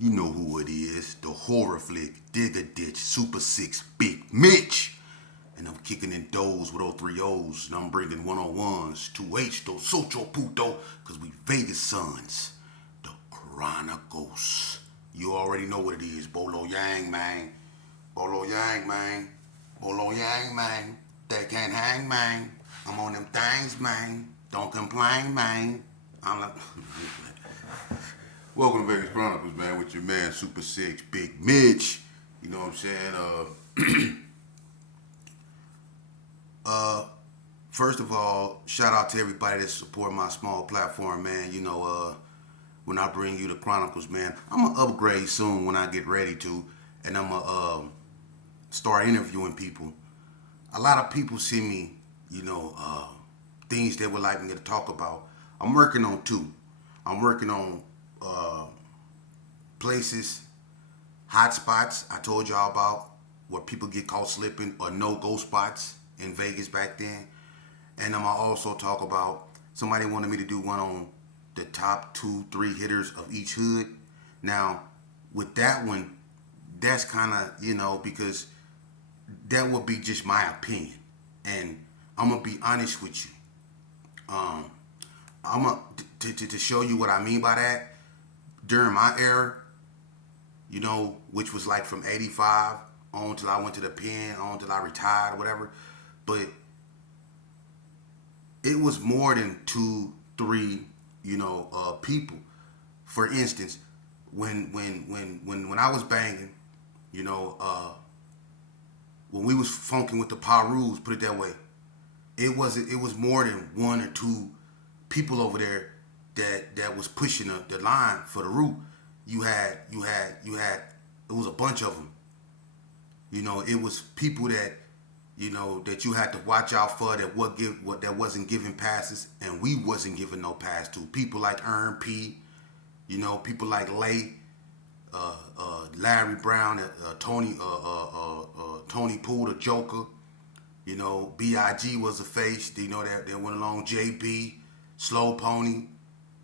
You know who it is. The horror flick, Digger Ditch, Super 6, Big Mitch. And I'm kicking in doughs with all three O's. And I'm bringing 101s, 2H, dos, Socho Puto, because we Vegas sons. The Chronicles. You already know what it is. Bolo Yang, man. Bolo Yang, man. Bolo Yang, man. They can't hang, man. I'm on them things, man. Don't complain, man. I'm like... Welcome to Vegas Chronicles, man, with your man Super 6, Big Mitch. You know what I'm saying? First of all, shout out to everybody that support my small platform, man. You know, when I bring you the Chronicles, man, I'm gonna upgrade soon when I get ready to, and I'm gonna start interviewing people. A lot of people send me, things they would like me to talk about. I'm working on two. I'm working on places, hot spots I told y'all about, where people get caught slipping, or no-go spots in Vegas back then. And I'm gonna also talk about, somebody wanted me to do one on the top 2-3 hitters of each hood. Now, with that one, that's kind of, because that would be just my opinion. And I'm gonna be honest with you. I'm gonna to show you what I mean by that. During my era, which was like from 85 on till I went to the pen, on till I retired, whatever. But it was more than 2-3, people. For instance, when I was banging, when we was funking with the Parus, put it that way, it was more than 1 or 2 people over there that was pushing the line for the root. You had it was a bunch of them. It was people that that you had to watch out for, that wasn't giving passes, and we wasn't giving no pass to. People like Earn P, people like Lay, Larry Brown, Tony Poole, the Joker. B.I.G. was a face. That went along. JB, Slow Pony.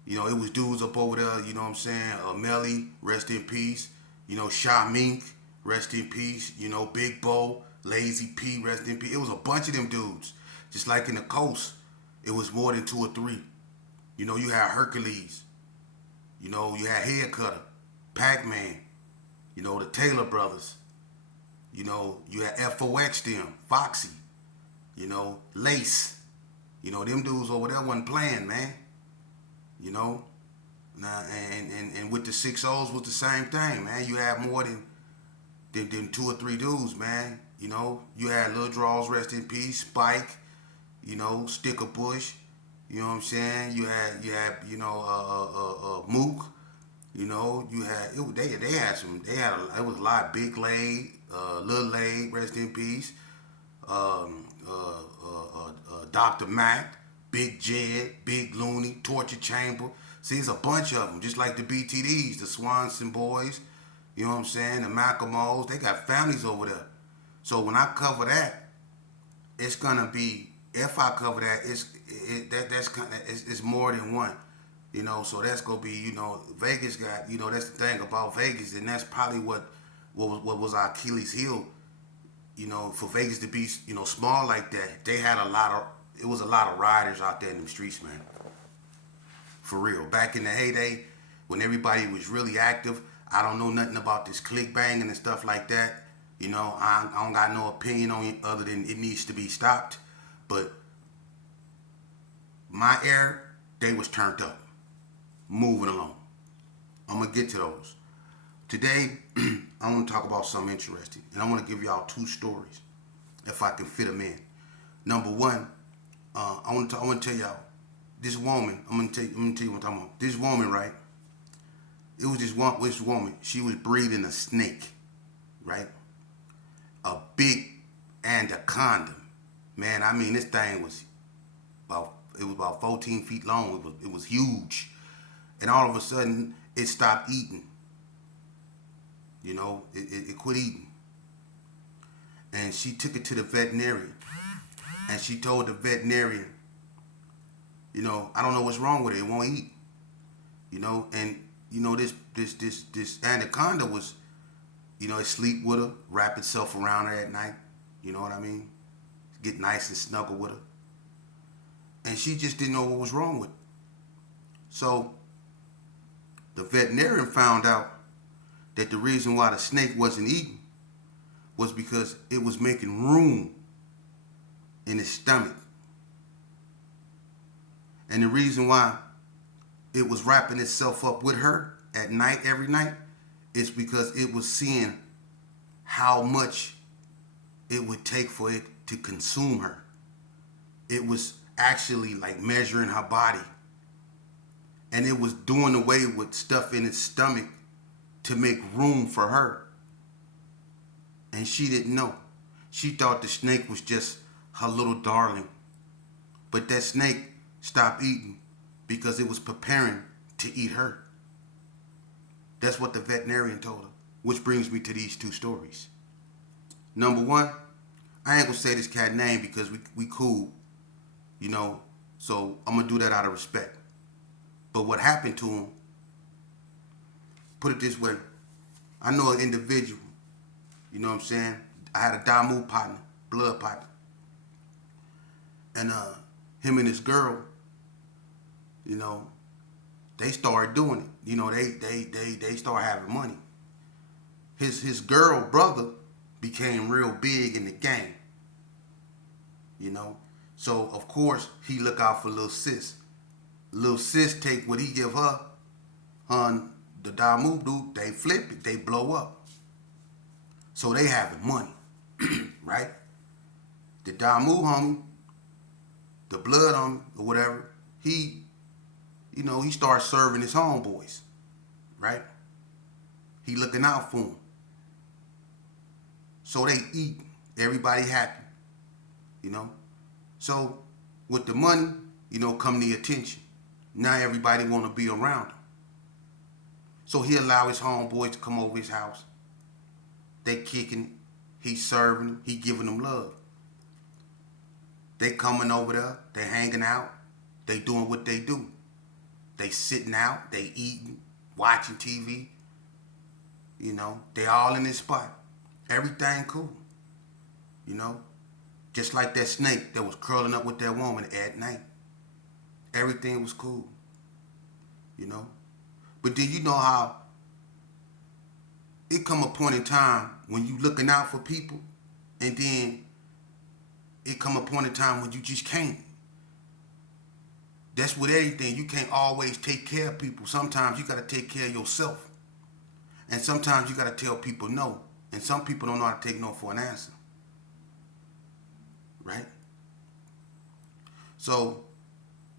It was dudes up over there. You know what I'm saying? Melly, rest in peace. Sha Mink, rest in peace. Big Bo, Lazy P, rest in peace. It was a bunch of them dudes. Just like in the coast, it was more than 2 or 3. You had Hercules. You had Head Cutter, Pac-Man. The Taylor Brothers. You had FOX them, Foxy. Lace. Them dudes over there wasn't playing, man. Nah, and with the 6 O's was the same thing, man. You had more than 2 or 3 dudes, man. You had Lil Draws, rest in peace, Spike, Sticker Bush, you know what I'm saying? You had Mook, you had it was a lot. Big Lade, Lil Lade, rest in peace, Dr. Mac, Big Jed, Big Looney, Torture Chamber. See, it's a bunch of them, just like the BTDs, the Swanson Boys, you know what I'm saying? The Macklemores, they got families over there. So when I cover that, it's gonna be, if I cover that, it's more than one. So that's gonna be, Vegas got, that's the thing about Vegas, and that's probably what was our Achilles heel, for Vegas to be, small like that. They had it was a lot of riders out there in them streets, man. For real. Back in the heyday, when everybody was really active, I don't know nothing about this click banging and stuff like that. I don't got no opinion on it other than it needs to be stopped. But my era, they was turned up. Moving along. I'm going to get to those. Today, I want to talk about something interesting. And I want to give y'all 2 stories, if I can fit them in. Number one, I want to tell y'all, this woman, I'm going to tell you what I'm talking about. This woman, right? It was this woman. She was breeding a snake, right? A big anaconda. Man, I mean, this thing was about 14 feet long. It was huge. And all of a sudden, it stopped eating. It quit eating. And she took it to the veterinarian. And she told the veterinarian, I don't know what's wrong with it. It won't eat. And this anaconda was, it sleep with her, wrap itself around her at night. You know what I mean? Get nice and snuggle with her. And she just didn't know what was wrong with her. So the veterinarian found out that the reason why the snake wasn't eating was because it was making room in his stomach. And the reason why it was wrapping itself up with her at night, every night, is because it was seeing how much it would take for it to consume her. It was actually like measuring her body. And it was doing away with stuff in its stomach to make room for her. And she didn't know. She thought the snake was just her little darling. But that snake stopped eating because it was preparing to eat her. That's what the veterinarian told her. Which brings me to these two stories. Number one, I ain't gonna say this cat name because we cool, so I'm gonna do that out of respect. But what happened to him, put it this way, I know an individual, you know what I'm saying? I had a Damu partner, blood partner. And him and his girl, they started doing it. They started having money. His girl brother became real big in the game. So of course he look out for little sis. Little sis take what he give her, the Damu dude, they flip it, they blow up. So they having money, right? The Damu homie, the blood homie or whatever, he starts serving his homeboys, right? He looking out for them. So they eat, everybody happy, So with the money, come the attention. Now everybody want to be around him. So he allow his homeboys to come over his house. They kicking, he serving them, he giving them love. They coming over there, they hanging out, they doing what they do. They sitting out, they eating, watching TV. They all in this spot. Everything cool. Just like that snake that was curling up with that woman at night. Everything was cool. But then you know how it come a point in time when you looking out for people, and then it come a point in time when you just can't. That's with everything. You can't always take care of people. Sometimes you got to take care of yourself. And sometimes you got to tell people no. And some people don't know how to take no for an answer. Right? So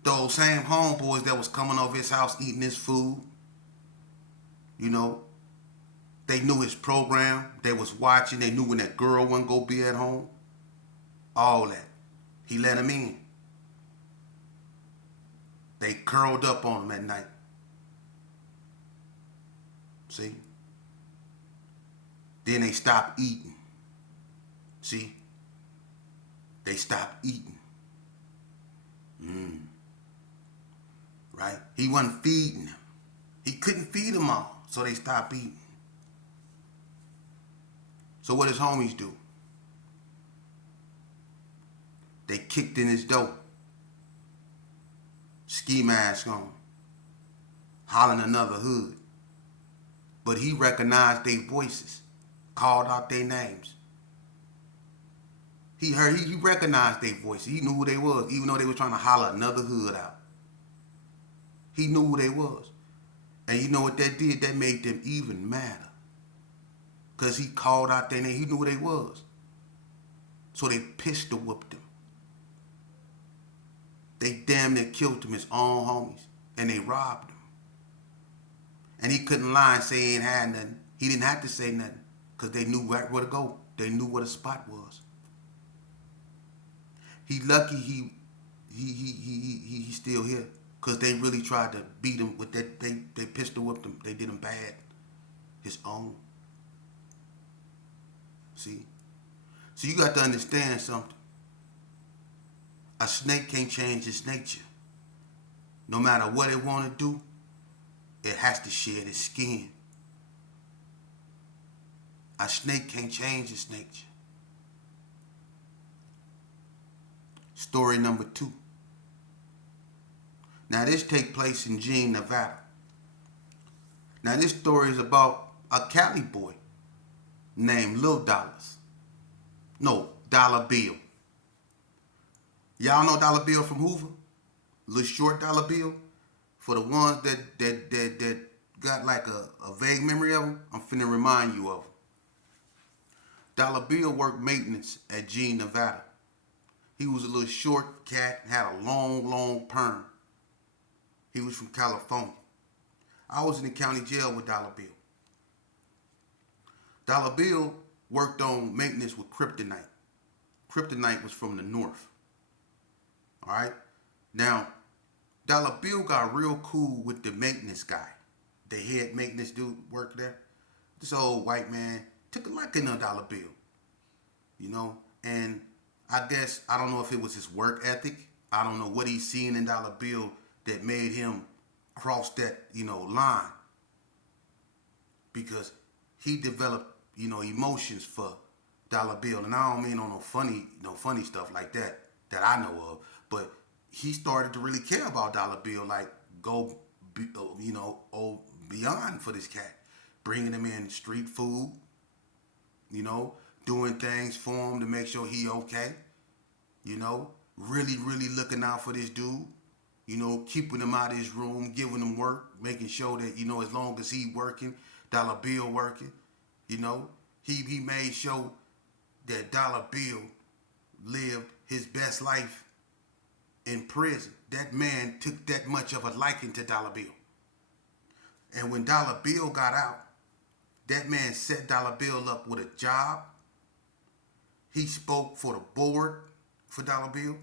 those same homeboys that was coming over his house eating his food, they knew his program. They was watching. They knew when that girl wasn't going to be at home. All that. He let them in. They curled up on him at night. See? Then they stopped eating. See? They stopped eating. Right? He wasn't feeding them. He couldn't feed them all, so they stopped eating. So what his homies do? They kicked in his door. Ski mask on. Hollering another hood. But he recognized their voices. Called out their names. He recognized their voices. He knew who they was, even though they were trying to holler another hood out. He knew who they was. And you know what that did? That made them even madder. Because he called out their name. He knew who they was. So they pistol whipped him. They damn near killed him, his own homies. And they robbed him. And he couldn't lie and say he ain't had nothing. He didn't have to say nothing. Because they knew where to go. They knew where the spot was. He lucky he's still here. Because they really tried to beat him with that. They pistol whipped him. They did him bad. His own. See? So you got to understand something. A snake can't change its nature. No matter what it want to do, it has to shed its skin. A snake can't change its nature. Story number 2. Now this take place in Jean, Nevada. Now this story is about a Cali boy named Lil Dollars. No, Dollar Bill. Y'all know Dollar Bill from Hoover? Little short Dollar Bill. For the ones that got like a vague memory of him, I'm finna remind you of him. Dollar Bill worked maintenance at Jean, Nevada. He was a little short cat, had a long perm. He was from California. I was in the county jail with Dollar Bill. Dollar Bill worked on maintenance with Kryptonite. Kryptonite was from the north. All right? Now, Dollar Bill got real cool with the maintenance guy. The head maintenance dude worked there. This old white man took a liking to Dollar Bill. You know? And I guess, I don't know if it was his work ethic. I don't know what he's seen in Dollar Bill that made him cross that, line. Because he developed, emotions for Dollar Bill. And I don't mean on no funny stuff like that I know of. But he started to really care about Dollar Bill, like go, beyond for this cat. Bringing him in street food, doing things for him to make sure he okay. Really looking out for this dude. Keeping him out of his room, giving him work, making sure that, as long as he working, Dollar Bill working, he made sure that Dollar Bill lived his best life in prison. That man took that much of a liking to Dollar Bill. And when Dollar Bill got out, that man set Dollar Bill up with a job. He spoke for the board for Dollar Bill.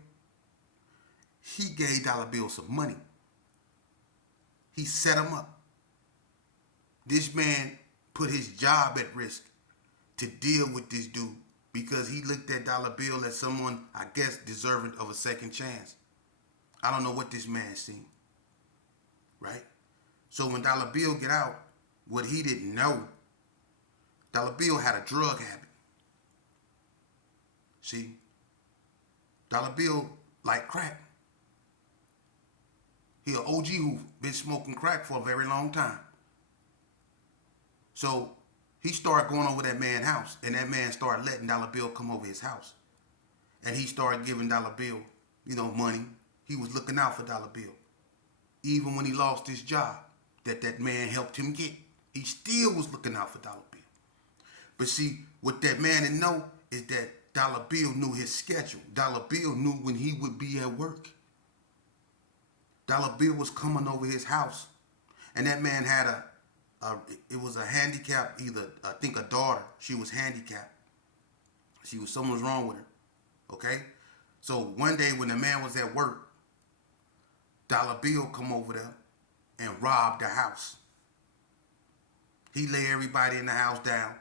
He gave Dollar Bill some money. He set him up. This man put his job at risk to deal with this dude because he looked at Dollar Bill as someone, I guess, deserving of a second chance. I don't know what this man seen. Right? So when Dollar Bill get out, what he didn't know, Dollar Bill had a drug habit. See? Dollar Bill like crack. He an OG who been smoking crack for a very long time. So he started going over that man's house, and that man started letting Dollar Bill come over his house. And he started giving Dollar Bill, money. He was looking out for Dollar Bill. Even when he lost his job that man helped him get, he still was looking out for Dollar Bill. But see, what that man didn't know is that Dollar Bill knew his schedule. Dollar Bill knew when he would be at work. Dollar Bill was coming over his house. And that man had it was a handicap, I think a daughter. She was handicapped. Something was wrong with her. Okay? So one day when the man was at work, Dollar Bill come over there and robbed the house. He lay everybody in the house down.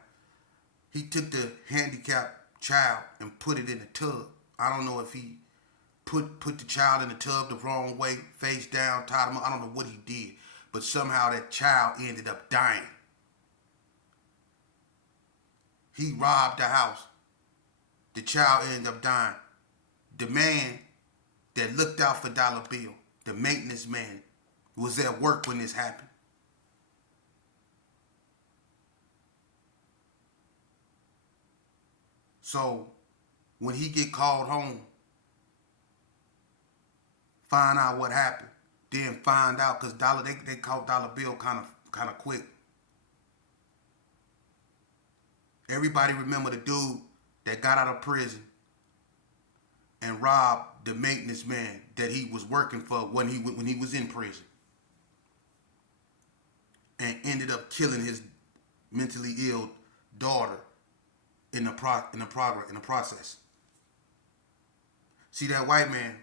He took the handicapped child and put it in the tub. I don't know if he put the child in the tub the wrong way, face down, tied him up. I don't know what he did. But somehow that child ended up dying. He robbed the house. The child ended up dying. The man that looked out for Dollar Bill, the maintenance man, was at work when this happened. So when he get called home, find out what happened, then find out, because they caught Dollar Bill kind of quick. Everybody remember the dude that got out of prison and robbed the maintenance man that he was working for when he was in prison, and ended up killing his mentally ill daughter in the process. See, that white man,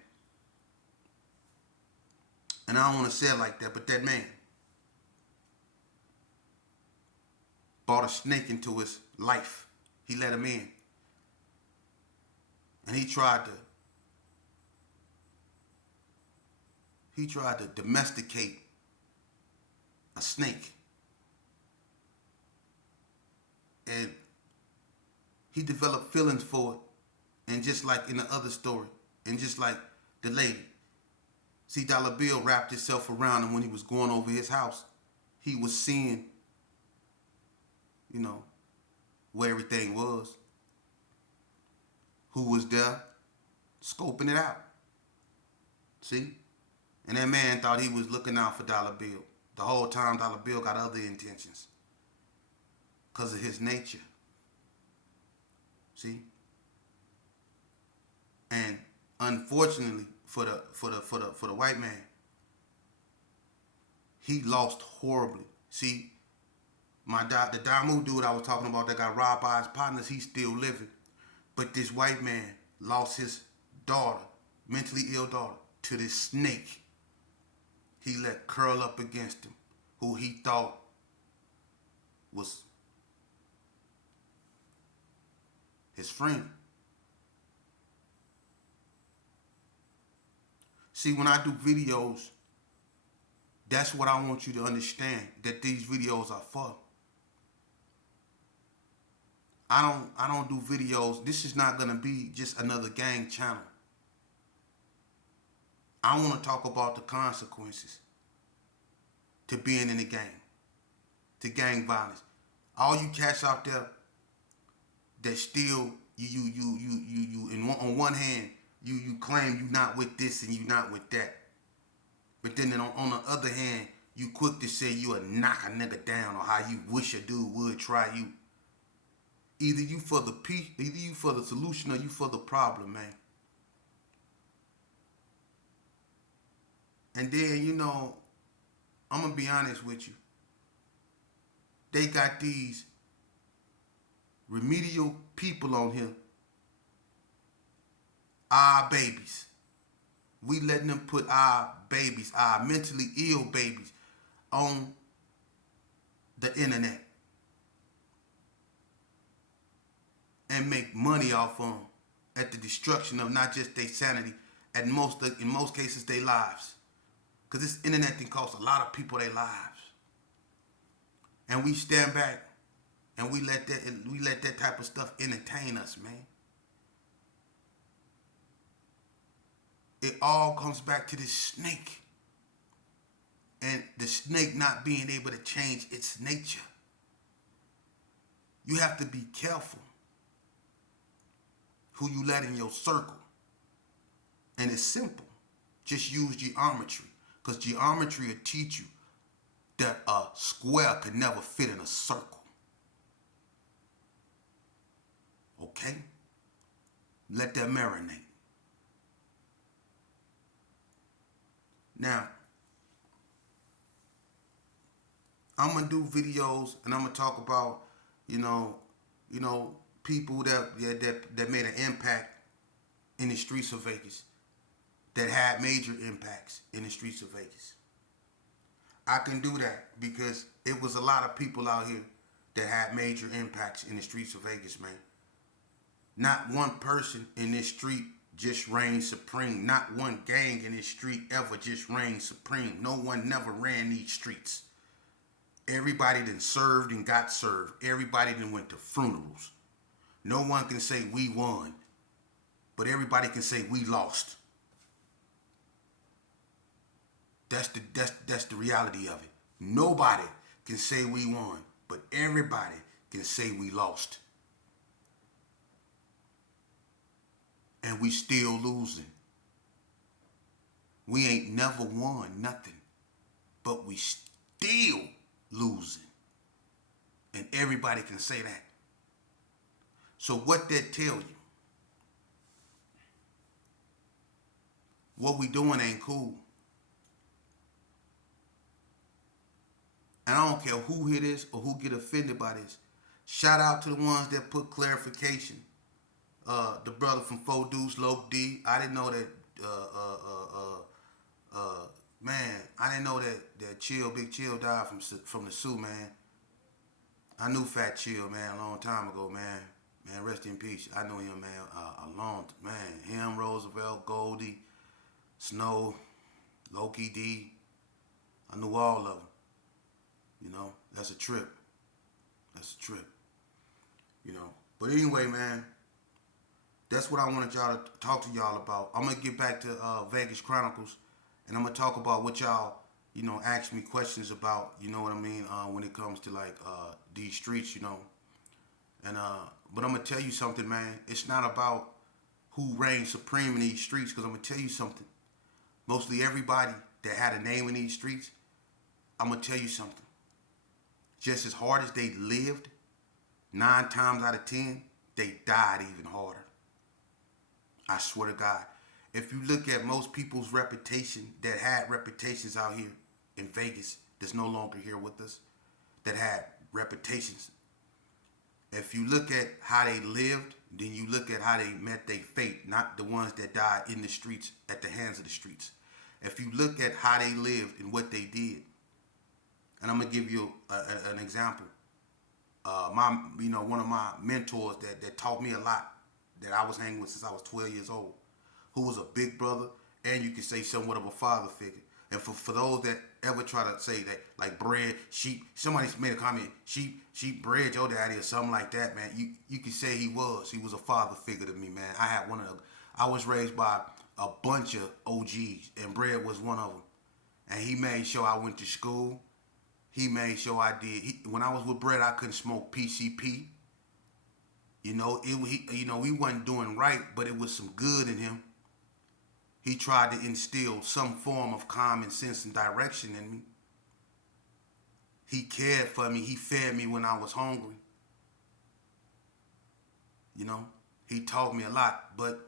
and I don't want to say it like that, but that man brought a snake into his life. He let him in. And he tried to domesticate a snake. And he developed feelings for it. And just like in the other story, and just like the lady, see, Dollar Bill wrapped himself around him when he was going over his house. He was seeing, you know, where everything was, who was there, scoping it out. See? And that man thought he was looking out for Dollar Bill. The whole time Dollar Bill got other intentions because of his nature. See? And unfortunately for the white man, he lost horribly. See, the Damu dude I was talking about that got robbed by his partners, he's still living. But this white man lost his daughter, mentally ill daughter, to this snake he let curl up against him, who he thought was his friend. See, when I do videos, that's what I want you to understand, that these videos are for. I don't do videos. This is not gonna be just another gang channel. I want to talk about the consequences to being in the gang, to gang violence. All you cats out there that still on one hand you claim you not with this and you not with that, but then on the other hand you quick to say you a knock a nigga down, or how you wish a dude would try you. Either you for the solution, or you for the problem, man. And then, I'm going to be honest with you. They got these remedial people on here, our babies. We letting them put our babies, our mentally ill babies, on the internet and make money off of them at the destruction of not just their sanity, in most cases their lives. Because this internet thing costs a lot of people their lives. And we stand back and we let that type of stuff entertain us, man. It all comes back to this snake. And the snake not being able to change its nature. You have to be careful who you let in your circle. And it's simple. Just use geometry. Because geometry will teach you that a square could never fit in a circle. Okay? Let that marinate. Now, I'm going to do videos and I'm going to talk about, people that made an impact in the streets of Vegas. That had major impacts in the streets of Vegas. I can do that because it was a lot of people out here that had major impacts in the streets of Vegas, man. Not one person in this street just reigned supreme. Not one gang in this street ever just reigned supreme. No one never ran these streets. Everybody done served and got served. Everybody done went to funerals. No one can say we won, but everybody can say we lost. That's the reality of it. Nobody can say we won, but everybody can say we lost. And we still losing. We ain't never won nothing, but we still losing. And everybody can say that. So what that tell you? What we doing ain't cool. And I don't care who hear this or who get offended by this. Shout out to the ones that put clarification. The brother from Four Deuce, Low D. I didn't know that. Man, I didn't know that Big Chill died from the Sioux, man. I knew Fat Chill, man, a long time ago, man. Man, rest in peace. I knew him, man, a long man. Him, Roosevelt, Goldie, Snow, Loki D. I knew all of them. You know, that's a trip. That's a trip. You know. But anyway, man, that's what I wanted y'all to talk to y'all about. I'm gonna get back to Vegas Chronicles, and I'm gonna talk about what y'all, you know, ask me questions about. You know what I mean? When it comes to like these streets, you know. And but I'm gonna tell you something, man. It's not about who reigns supreme in these streets, because I'm gonna tell you something. Mostly everybody that had a name in these streets, I'm gonna tell you something. Just as hard as they lived, 9 times out of 10, they died even harder. I swear to God. If you look at most people's reputation that had reputations out here in Vegas that's no longer here with us, that had reputations. If you look at how they lived, then you look at how they met their fate, not the ones that died in the streets at the hands of the streets. If you look at how they lived and what they did, and I'm gonna give you an example. One of my mentors that taught me a lot, that I was hanging with since I was 12 years old, who was a big brother and you could say somewhat of a father figure. And for those that ever try to say that, like bread, sheep, somebody made a comment, sheep, bread, your daddy or something like that, man. You could say he was a father figure to me, man. I was raised by a bunch of OGs, and bread was one of them. And he made sure I went to school. He made sure I did. When I was with bread, I couldn't smoke PCP. You know, we wasn't doing right, but it was some good in him. He tried to instill some form of common sense and direction in me. He cared for me. He fed me when I was hungry. You know, he taught me a lot. But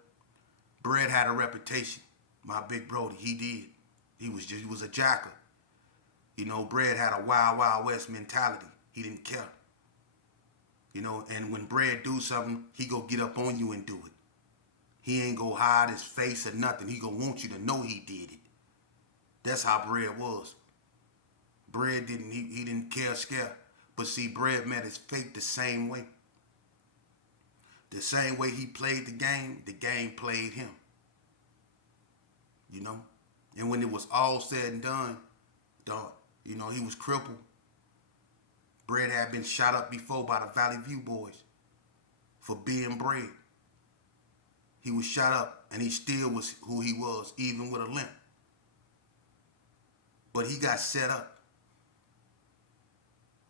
Bread had a reputation. My big brody, he did. He was a jacker. You know, Bread had a wild, wild west mentality. He didn't care. You know, and when Bread do something, he go get up on you and do it. He ain't go hide his face or nothing. He gonna want you to know he did it. That's how Bread was. Bread he didn't care, scare. But see, Bread met his fate the same way. The same way he played the game played him. You know? And when it was all said and done, you know, he was crippled. Bread had been shot up before by the Valley View boys for being Bread. He was shot up, and he still was who he was, even with a limp. But he got set up,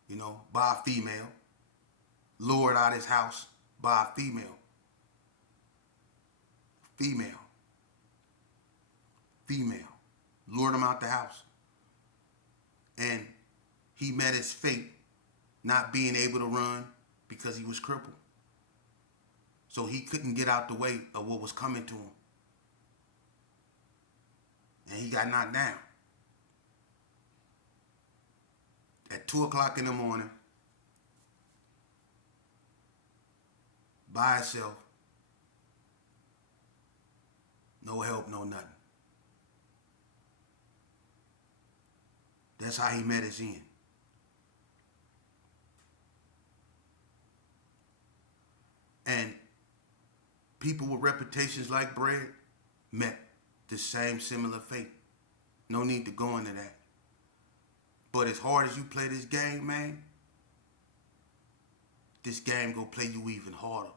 you know, by a female, lured out his house by a female. Lured him out the house. And he met his fate not being able to run because he was crippled. So he couldn't get out the way of what was coming to him. And he got knocked down. At 2 o'clock in the morning, by himself, no help, no nothing. That's how he met his end. And people with reputations like Bread met the same similar fate. No need to go into that. But as hard as you play this game, man, this game gonna play you even harder.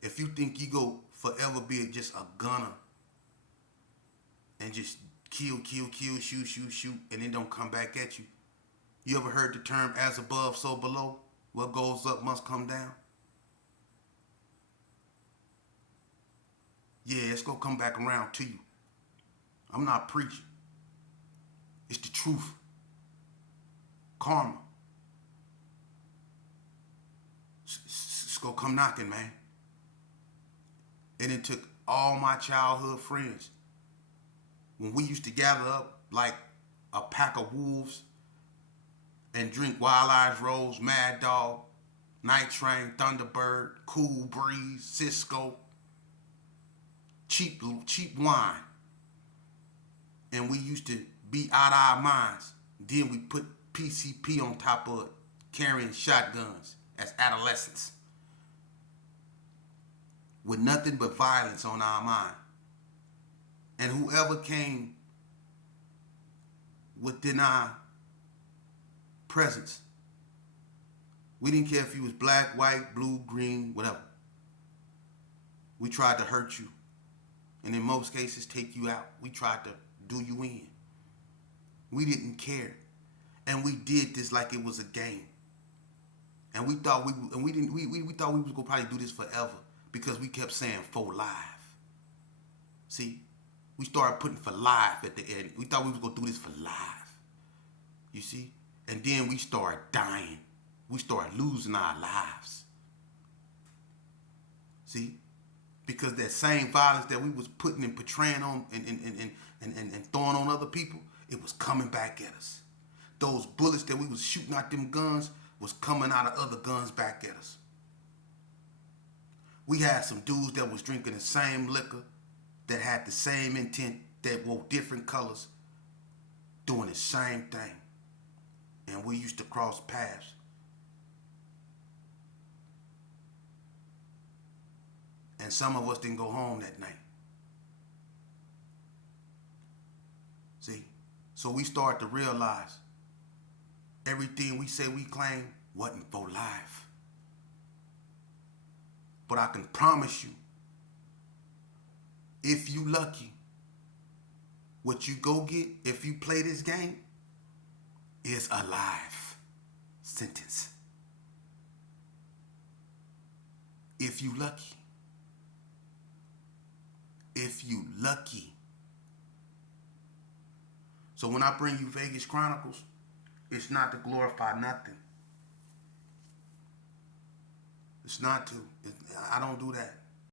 If you think you go forever be just a gunner and just kill, shoot, and it don't come back at you. You ever heard the term as above, so below? What goes up must come down. Yeah, it's gonna come back around to you. I'm not preaching. It's the truth. Karma. It's gonna come knocking, man. And it took all my childhood friends. When we used to gather up like a pack of wolves and drink Wild Eyes Rose, Mad Dog, Night Train, Thunderbird, Cool Breeze, Cisco, cheap wine. And we used to be out of our minds. Then we put PCP on top of it, carrying shotguns as adolescents. With nothing but violence on our mind. And whoever came within our presence. We didn't care if you was black, white, blue, green, whatever. We tried to hurt you. And in most cases, take you out. We tried to do you in. We didn't care. And we did this like it was a game. And we thought we thought we was gonna probably do this forever because we kept saying for life. See, we started putting for life at the end. We thought we was gonna do this for life. You see? And then we started dying. We started losing our lives. See? Because that same violence that we was putting and portraying on and throwing on other people, it was coming back at us. Those bullets that we was shooting out them guns was coming out of other guns back at us. We had some dudes that was drinking the same liquor, that had the same intent, that wore different colors, doing the same thing. And we used to cross paths. And some of us didn't go home that night. See? So we start to realize everything we say we claim wasn't for life. But I can promise you, if you lucky, what you go get if you play this game is a life sentence. If you lucky. If you lucky. So when I bring you Vegas Chronicles, it's not to glorify nothing. It's not to. I don't do that.